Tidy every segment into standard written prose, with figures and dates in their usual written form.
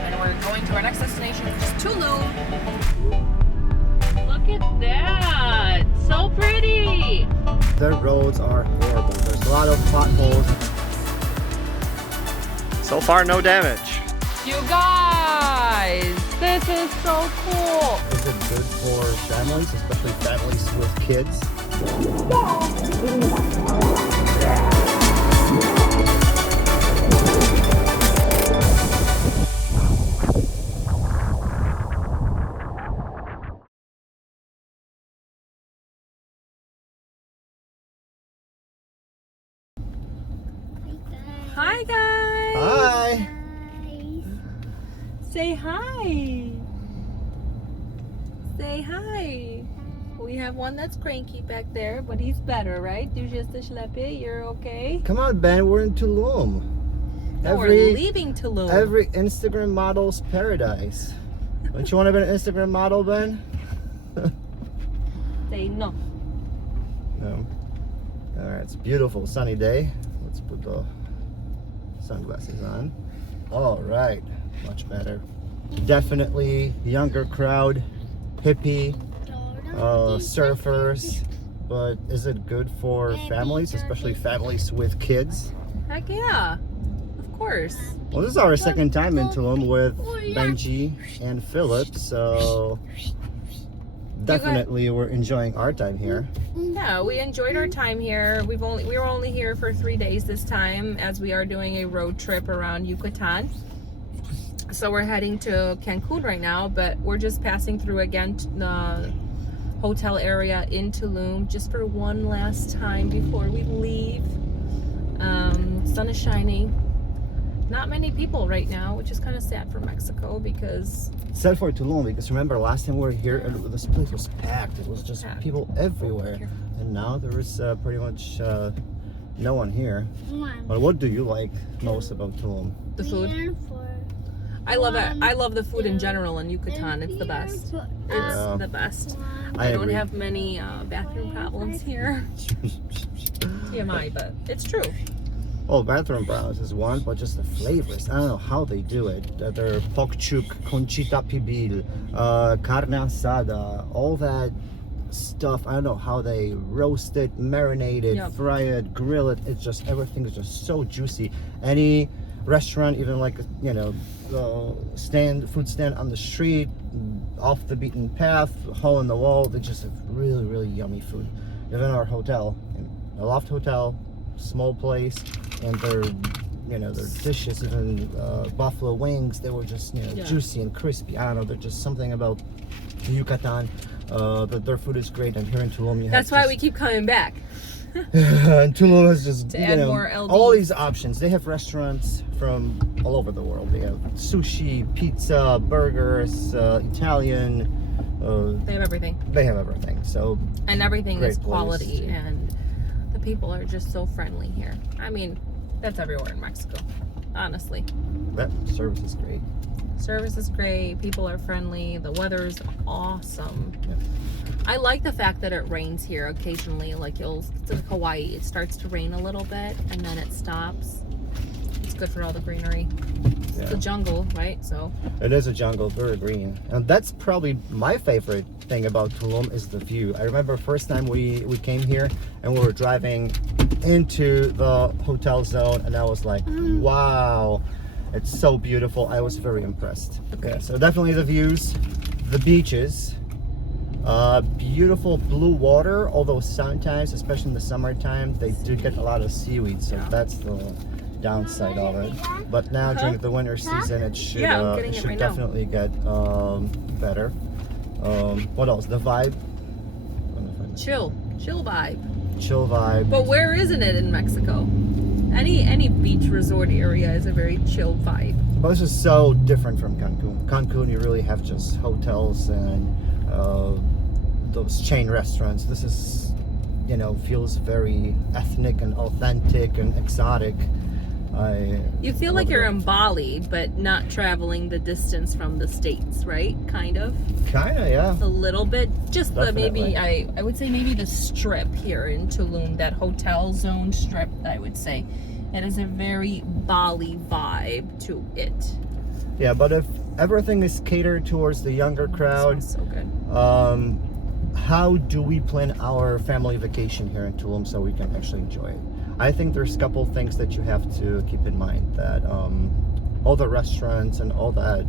and we're going to our next destination, which is Tulum. Look at that! So pretty! The roads are horrible. There's a lot of potholes. So far, no damage. You guys, this is so cool. Is it good for families, especially families with kids? Hi guys. Hi. Say hi. Say hi. We have one that's cranky back there, but he's better, right? Du just schleppe, you're okay? Come on, Ben. We're in Tulum. No, we're leaving Tulum. Every Instagram model's paradise. Don't you want to be an Instagram model, Ben? Say no. No. All right, it's a beautiful sunny day. Let's put the sunglasses on. All right, much better. Definitely younger crowd, hippie, surfers. But is it good for families, especially families with kids? Heck yeah, of course. Well, this is our second time in Tulum with Benji and Philip, so definitely we're enjoying our time here. Yeah, we enjoyed our time here. We were only here for 3 days this time, as we are doing a road trip around Yucatan. So we're heading to Cancun right now, but we're just passing through again the hotel area in Tulum just for one last time before we leave. Sun is shining. Not many people right now, which is kind of sad for Mexico because... Sad for Tulum because remember last time we were here, this place was packed. It was just people everywhere. And now there is pretty much no one here. But what do you like most about Tulum? The food. I love it. I love the food in general in Yucatan. It's the best. It's the best. I don't have many bathroom problems here. TMI, but it's true. Oh, bathroom problems is one, but just the flavors. I don't know how they do it. Their pokchuk, conchita pibil, carne asada, all that stuff. I don't know how they roast it, marinate it, fry it, grill it. It's just, everything is just so juicy. Any restaurant, even like, you know, food stand on the street, off the beaten path, hole in the wall, they just have really, really yummy food. Even our hotel, a loft hotel, small place, and their dishes, even buffalo wings, they were just juicy and crispy. I don't know, there's just something about Yucatan that their food is great, and here in Tulum that's why we keep coming back. And Tulum has just more all these options. They have restaurants from all over the world. They have sushi, pizza, burgers, Italian. They have everything. They have everything. So and everything is quality, and the people are just so friendly here. I mean, that's everywhere in Mexico, honestly. That service is great. Service is great. People are friendly. The weather is awesome. Yeah. I like the fact that it rains here occasionally. Like it's like Hawaii. It starts to rain a little bit and then it stops. It's good for all the greenery. It's a jungle, right? So it is a jungle, very green. And that's probably my favorite thing about Tulum is the view. I remember first time we came here and we were driving into the hotel zone and I was like, wow, it's so beautiful. I was very impressed. Okay. Yeah, so definitely the views, the beaches, beautiful blue water, although sometimes, especially in the summertime, they do get a lot of seaweed, so that's the downside of it. But now during the winter season, it should, it should definitely get better. What else? The vibe? Chill vibe. Chill vibe. But where isn't it in Mexico? Any beach resort area is a very chill vibe. But this is so different from Cancun. Cancun, you really have just hotels and those chain restaurants. This is, feels very ethnic and authentic and exotic. You feel like you're in Bali, but not traveling the distance from the States, right? Kind of, yeah. A little bit. Just maybe, I would say maybe the strip here in Tulum, that hotel zone strip, I would say. It is a very Bali vibe to it. Yeah, but if everything is catered towards the younger crowd, So good. how do we plan our family vacation here in Tulum so we can actually enjoy it? I think there's a couple things that you have to keep in mind, that all the restaurants and all that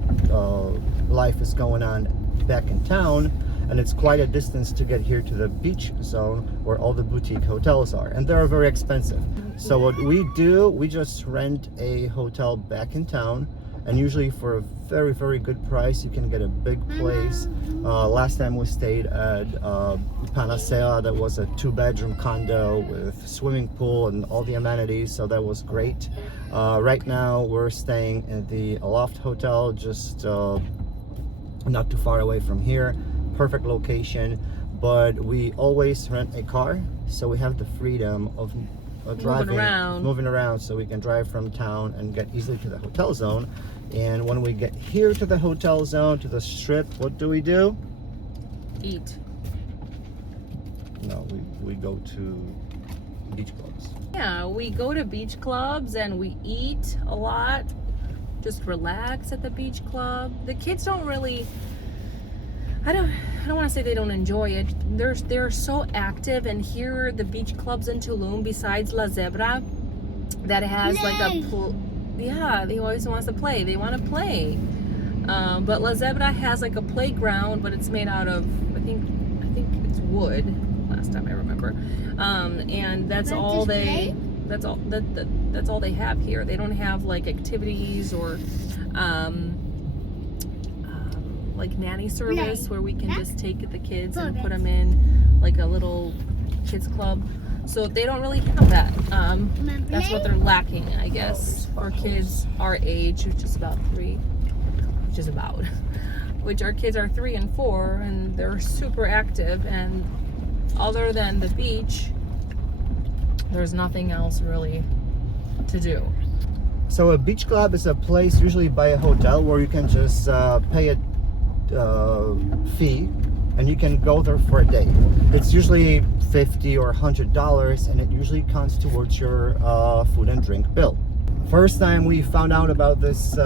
life is going on back in town, and it's quite a distance to get here to the beach zone where all the boutique hotels are, and they're very expensive. So what we do, we just rent a hotel back in town, and usually for a very, very good price you can get a big place. Last time we stayed at Panacea. That was a 2-bedroom condo with swimming pool and all the amenities, so that was great. Right now we're staying in the Aloft Hotel, just not too far away from here. Perfect location, but we always rent a car, so we have the freedom of moving around, so we can drive from town and get easily to the hotel zone. And when we get here to the hotel zone, to the strip, what do? Eat. No, we go to beach clubs. Yeah, we go to beach clubs and we eat a lot. Just relax at the beach club. The kids don't really, I don't want to say they don't enjoy it. They're so active, and here the beach clubs in Tulum, besides La Zebra, that has like a pool. Yeah, they always wants to play. They want to play. But La Zebra has like a playground, but it's made out of I think it's wood. Last time I remember, and that's all they. That's all they have here. They don't have like activities or like nanny service where we can just take the kids and put them in like a little kids club. So they don't really have that. That's what they're lacking, I guess, for kids our age, which is about 3, which our kids are 3 and 4, and they're super active. And other than the beach, there's nothing else really to do. So a beach club is a place usually by a hotel where you can just pay a fee and you can go there for a day. It's usually $50 or $100, and it usually counts towards your food and drink bill. First time we found out about this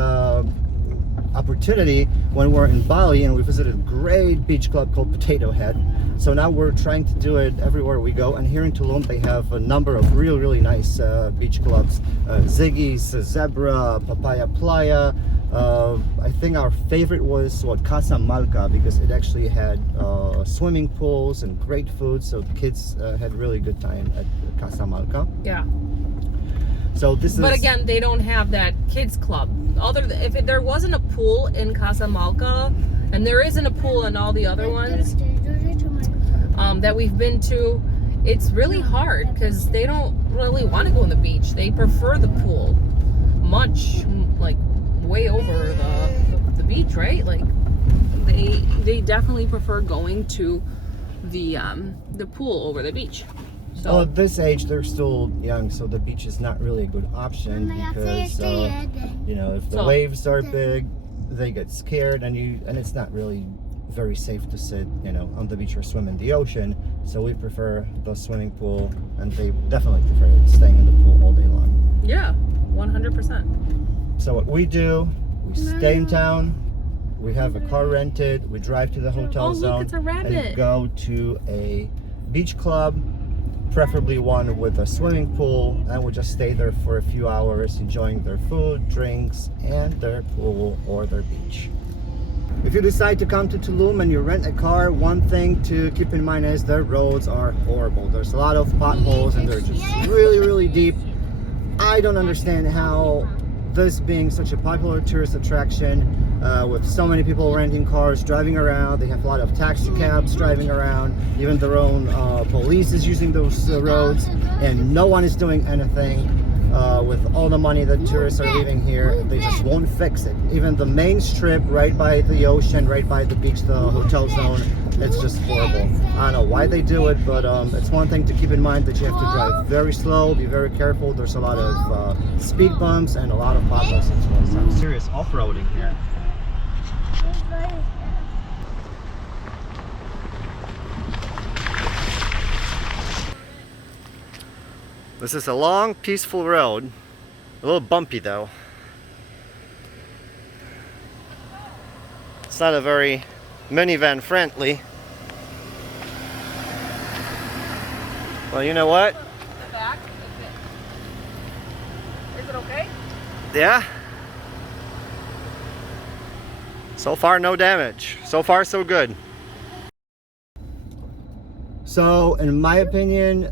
opportunity when we were in Bali, and we visited a great beach club called Potato Head. So now we're trying to do it everywhere we go, and here in Tulum they have a number of really nice beach clubs. Ziggy's, Zebra, Papaya Playa. I think our favorite was Casa Malca, because it actually had swimming pools and great food, so the kids had really good time at Casa Malca. Yeah. So but again, they don't have that kids club. If there wasn't a pool in Casa Malca, and there isn't a pool in all the other ones that we've been to, it's really hard because they don't really want to go on the beach. They prefer the pool much, like way over the beach, right? Like they definitely prefer going to the pool over the beach. So well, at this age they're still young, so the beach is not really a good option, because you know, if the waves are big, they get scared, and it's not really very safe to sit, you know, on the beach or swim in the ocean. So we prefer the swimming pool, and they definitely prefer staying in the pool all day long. Yeah, 100%. So what we do, we stay in town, we have a car rented, we drive to the hotel zone, it's a rabbit. and go to a beach club, preferably one with a swimming pool, and we just stay there for a few hours enjoying their food, drinks, and their pool or their beach. If you decide to come to Tulum and you rent a car, one thing to keep in mind is the roads are horrible. There's a lot of potholes and they're just really deep. I don't understand how this being such a popular tourist attraction, with so many people renting cars, driving around, they have a lot of taxi cabs driving around, even their own police is using those roads, and no one is doing anything. With all the money that tourists are leaving here, they just won't fix it. Even the main strip right by the ocean, right by the beach, the hotel zone, it's just horrible. I don't know why they do it, but it's one thing to keep in mind, that you have to drive very slow, be very careful. There's a lot of speed bumps and a lot of potholes as well. Some serious off-roading here. This is a long, peaceful road. A little bumpy though. It's not a very minivan friendly. Well, you know what? The back, is it okay? Yeah. So far, no damage. So far, so good. So, in my opinion,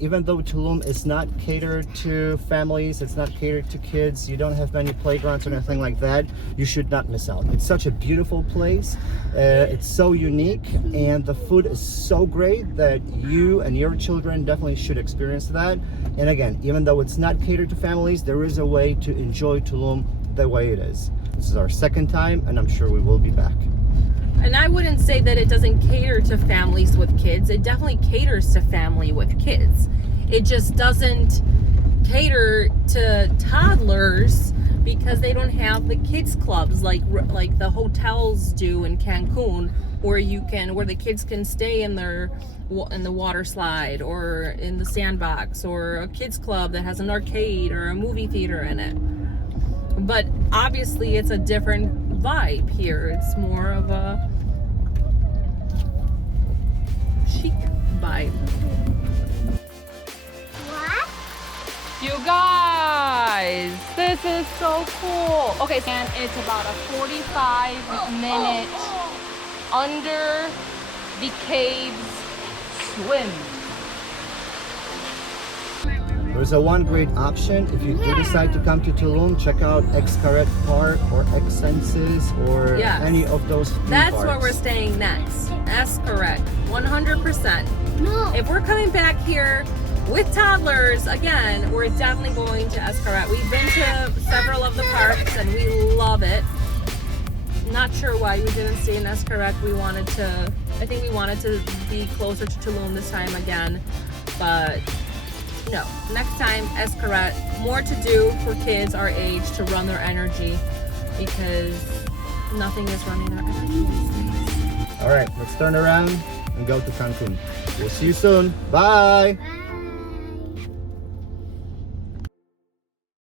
even though Tulum is not catered to families, it's not catered to kids, you don't have many playgrounds or anything like that, you should not miss out. It's such a beautiful place. It's so unique, and the food is so great that you and your children definitely should experience that. And again, even though it's not catered to families, there is a way to enjoy Tulum the way it is. This is our second time, and I'm sure we will be back. And I wouldn't say that it doesn't cater to families with kids. It definitely caters to family with kids. It just doesn't cater to toddlers because they don't have the kids clubs like the hotels do in Cancun, where the kids can stay in the water slide or in the sandbox, or a kids club that has an arcade or a movie theater in it. But obviously it's a different vibe here. It's more of a chic vibe. What? You guys, this is so cool. Okay, and it's about a 45-minute under the caves swim. There's a one great option. If you do decide to come to Tulum, check out Xcaret Park or Xsenses or Yes. any of those theme That's parks. where we're staying next. That's correct. 100%. No. If we're coming back here with toddlers, again, we're definitely going to Xcaret. We've been to several of the parks and we love it. Not sure why we didn't stay in Xcaret. I think we wanted to be closer to Tulum this time again, but no, next time Xcaret. More to do for kids our age to run their energy, because nothing is running their energy these days. All right, let's turn around and go to Cancun. We'll see you soon. Bye. Bye.